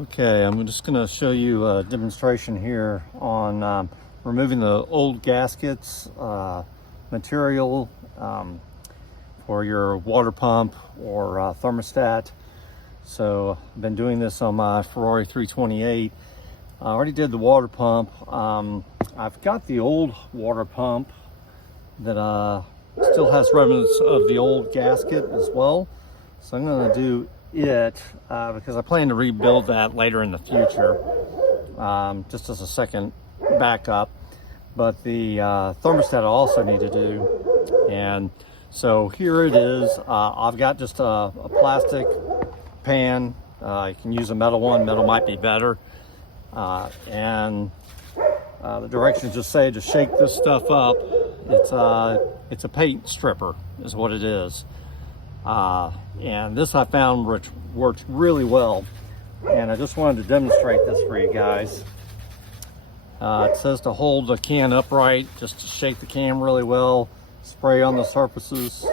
Okay, I'm just going to show you a demonstration here on removing the old gaskets material for your water pump or thermostat. So I've been doing this on my Ferrari 328. I already did the water pump. I've got the old water pump that still has remnants of the old gasket as well. So I'm going to do it because I plan to rebuild that later in the future, just as a second backup. But the thermostat I also need to do. And so here it is. I've got just a plastic pan. You can use a metal one. Metal might be better. And the directions just say to shake this stuff up. It's a paint stripper is what it is. And this I found works really well, and I just wanted to demonstrate this for you guys. It says to hold the can upright, just to shake the can really well, spray on the surfaces.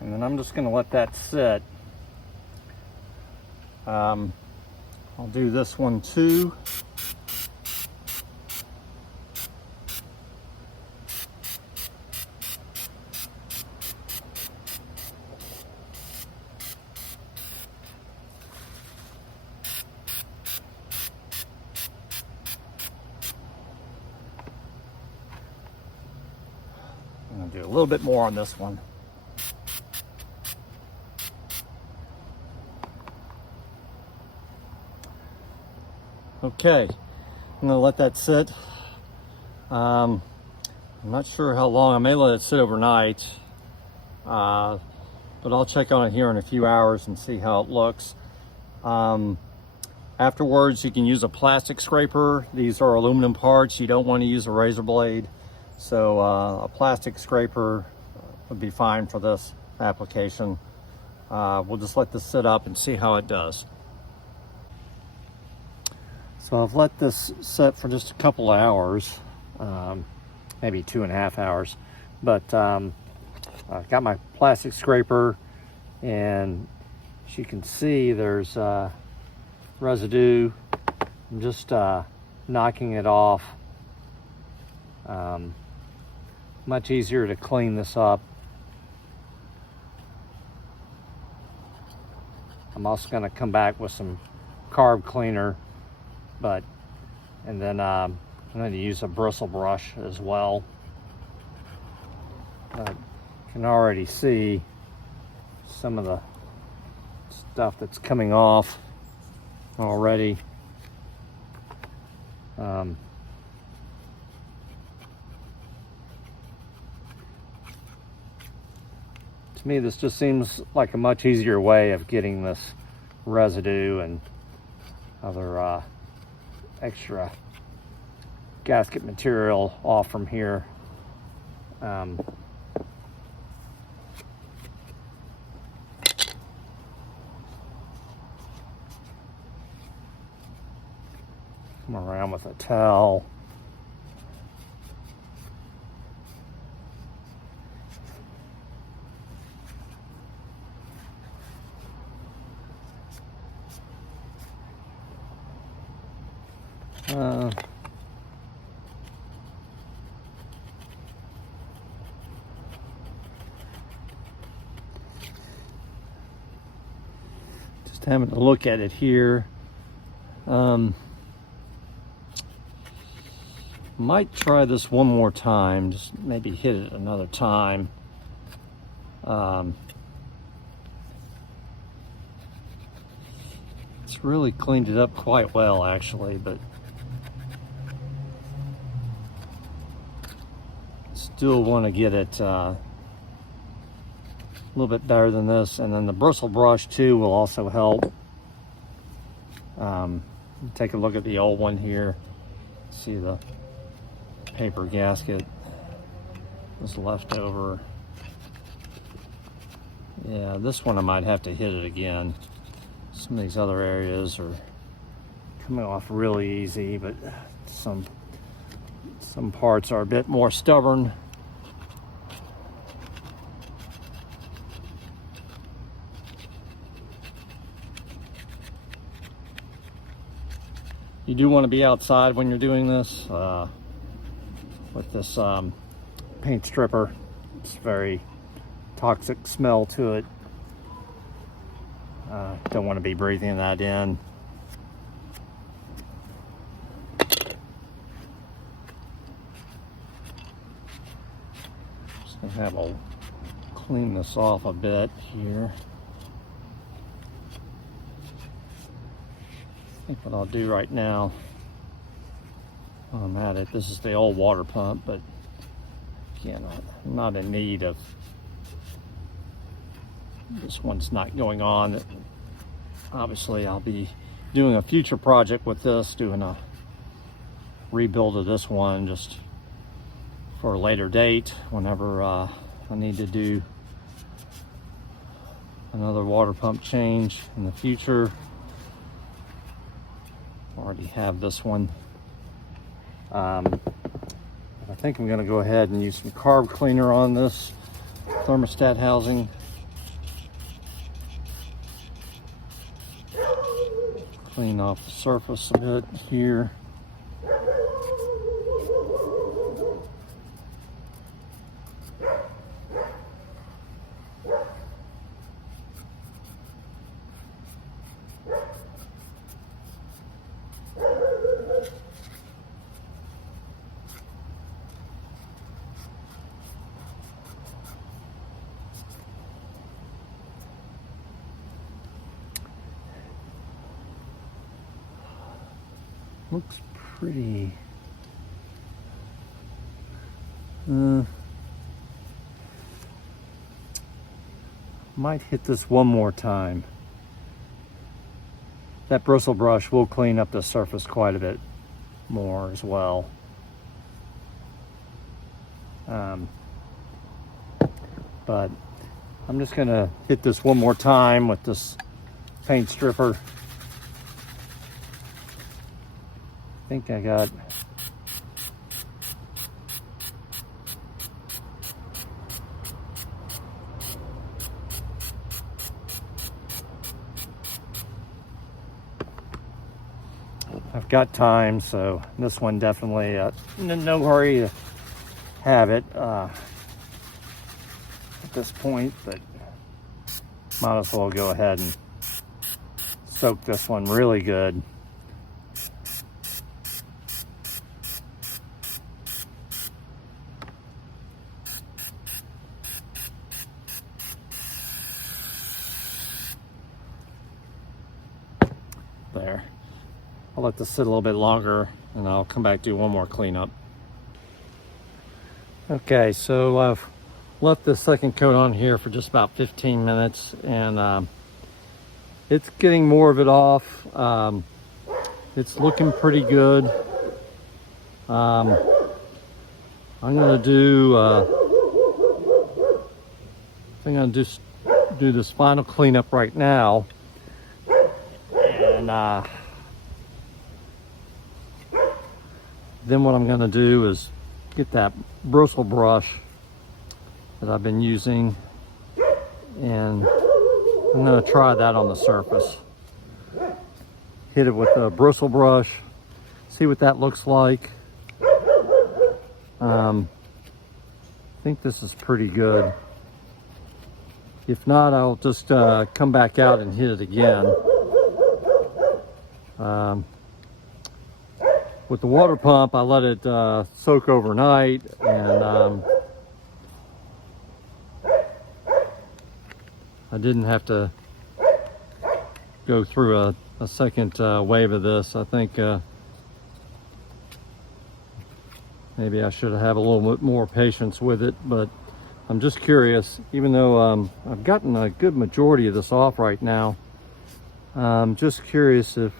And then I'm just going to let that sit. I'll do this one too. I'm going to do a little bit more on this one. Okay, I'm going to let that sit. I'm not sure how long. I may let it sit overnight, but I'll check on it here in a few hours and see how it looks. Afterwards, you can use a plastic scraper. These are aluminum parts. You don't want to use a razor blade. So a plastic scraper would be fine for this application. We'll just let this sit up and see how it does. So I've let this set for just a couple hours, maybe 2.5 hours. But I've got my plastic scraper, and as you can see, there's residue. I'm just knocking it off. Much easier to clean this up. I'm also going to come back with some carb cleaner, and then I'm going to use a bristle brush as well. You can already see some of the stuff that's coming off already. To me, this just seems like a much easier way of getting this residue and other extra gasket material off from here. Come around with a towel. Just having to look at it here. Might try this one more time, just maybe hit it another time. It's really cleaned it up quite well, actually, but still want to get it a little bit better than this. And then the bristle brush too will also help. Take a look at the old one here. See the paper gasket was left over. Yeah, this one I might have to hit it again. Some of these other areas are coming off really easy, but some parts are a bit more stubborn. you do want to be outside when you're doing this with this paint stripper. It's very toxic smell to it. Don't want to be breathing that in. Just gonna have a clean this off a bit here. I think what I'll do right now, while I'm at it, this is the old water pump, but again, I'm not in need of, this one's not going on. Obviously, I'll be doing a future project with this, doing a rebuild of this one just for a later date, whenever I need to do another water pump change in the future. Already have this one. I think I'm going to go ahead and use some carb cleaner on this thermostat housing. Clean off the surface a bit here. Looks pretty. Might hit this one more time. That bristle brush will clean up the surface quite a bit more as well. But I'm just gonna hit this one more time with this paint stripper. I think I got I've got time, so this one definitely no hurry to have it at this point, but might as well go ahead and soak this one really good. There. I'll let this sit a little bit longer and I'll come back, do one more cleanup. Okay, so I've left the second coat on here for just about 15 minutes and it's getting more of it off. It's looking pretty good. I'm gonna do do this final cleanup right now. And then what I'm going to do is get that bristle brush that I've been using, and I'm going to try that on the surface. Hit it with the bristle brush, see what that looks like. I think this is pretty good. If not, I'll just come back out and hit it again. With the water pump, I let it soak overnight, and I didn't have to go through a second wave of this. I think maybe I should have a little bit more patience with it, but I'm just curious. Even though I've gotten a good majority of this off right now, I'm just curious if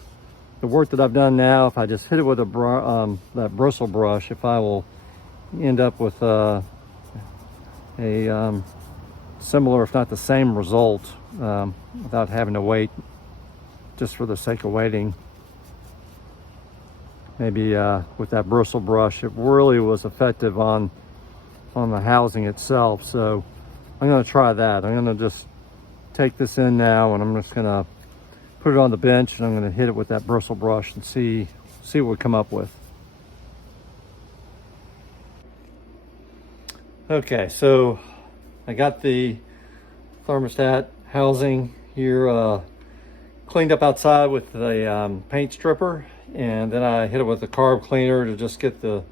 the work that I've done now, if I just hit it with that bristle brush, if I will end up with a similar, if not the same result, without having to wait just for the sake of waiting. Maybe with that bristle brush, it really was effective on the housing itself. So I'm going to try that. I'm going to just take this in now, and I'm just going to put it on the bench, and I'm going to hit it with that bristle brush and see see what we come up with. Okay, so I got the thermostat housing here cleaned up outside with the paint stripper, and then I hit it with the carb cleaner to just get the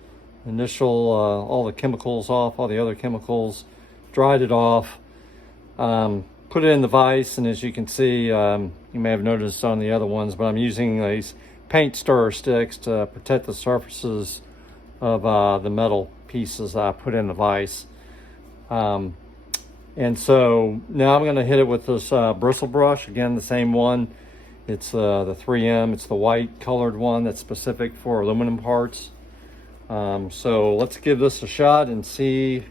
initial all the chemicals off, all the other chemicals, dried it off, put it in the vise, and as you can see, you may have noticed on the other ones, but I'm using these paint stirrer sticks to protect the surfaces of the metal pieces I put in the vise. And so now I'm going to hit it with this bristle brush, again the same one. It's the 3M, it's the white colored one that's specific for aluminum parts. So let's give this a shot and see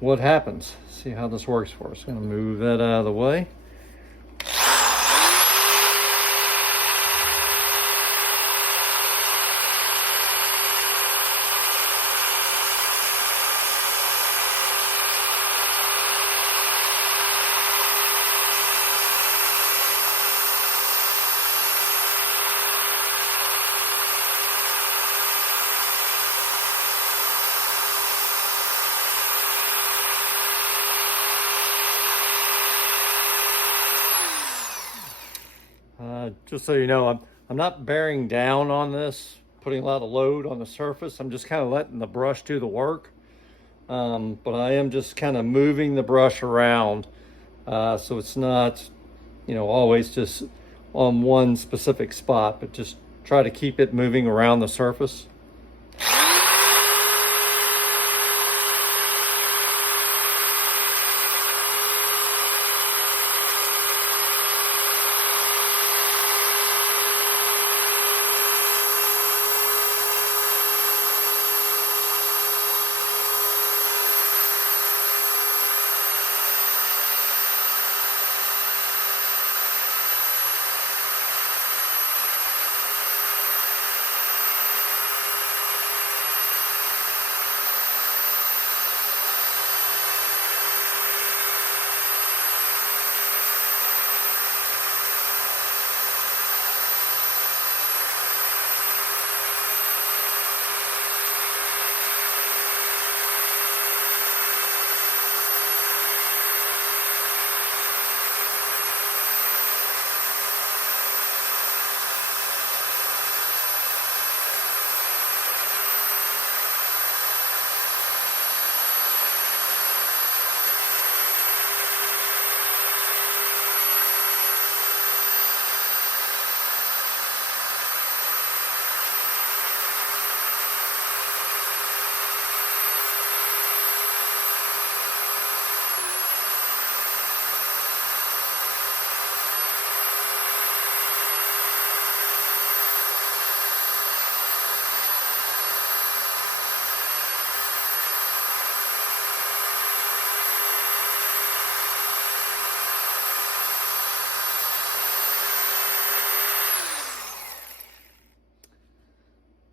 what happens, see how this works for us. I'm going to move that out of the way. Just so you know, I'm not bearing down on this, putting a lot of load on the surface. I'm just kind of letting the brush do the work. But I am just kind of moving the brush around, so it's not, always just on one specific spot, but just try to keep it moving around the surface.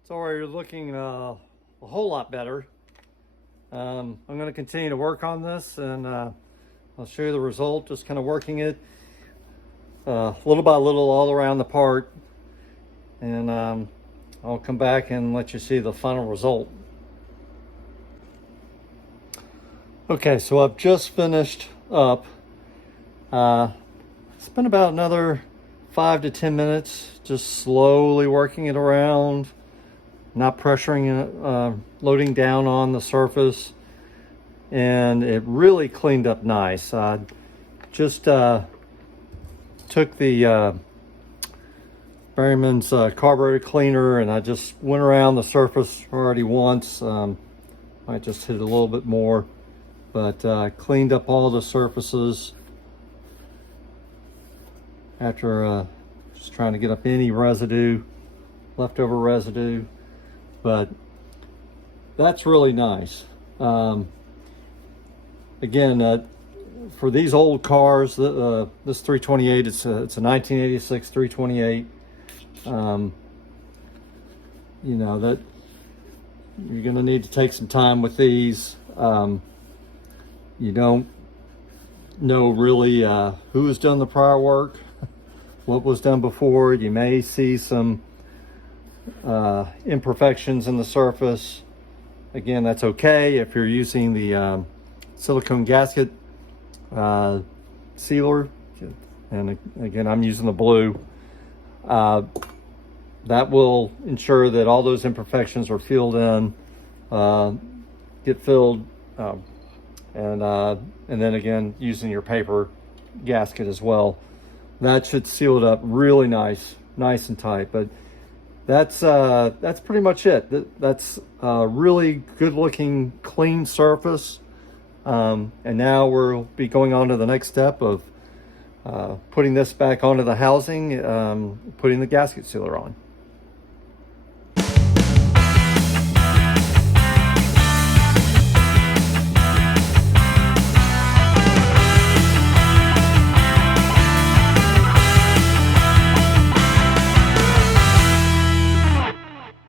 It's already looking a whole lot better. I'm going to continue to work on this, and I'll show you the result, just kind of working it little by little all around the part, and I'll come back and let you see the final result. Okay, so I've just finished up. It's been about another 5 to 10 minutes, just slowly working it around, not pressuring it, loading down on the surface, and it really cleaned up nice. I just took the Berryman's carburetor cleaner, and I just went around the surface already once. Might just hit it a little bit more, but cleaned up all the surfaces after just trying to get up any residue, leftover residue. But that's really nice. Again, for these old cars, this 328, it's a 1986 328. You know that you're going to need to take some time with these. You don't know really who has done the prior work, what was done before. You may see some imperfections in the surface, again, that's okay. If you're using the silicone gasket sealer, and again, I'm using the blue, that will ensure that all those imperfections are filled in, get filled, and then again, using your paper gasket as well. That should seal it up really nice and tight. But that's pretty much it. That's a really good looking clean surface. And now we'll be going on to the next step of putting this back onto the housing, putting the gasket sealer on.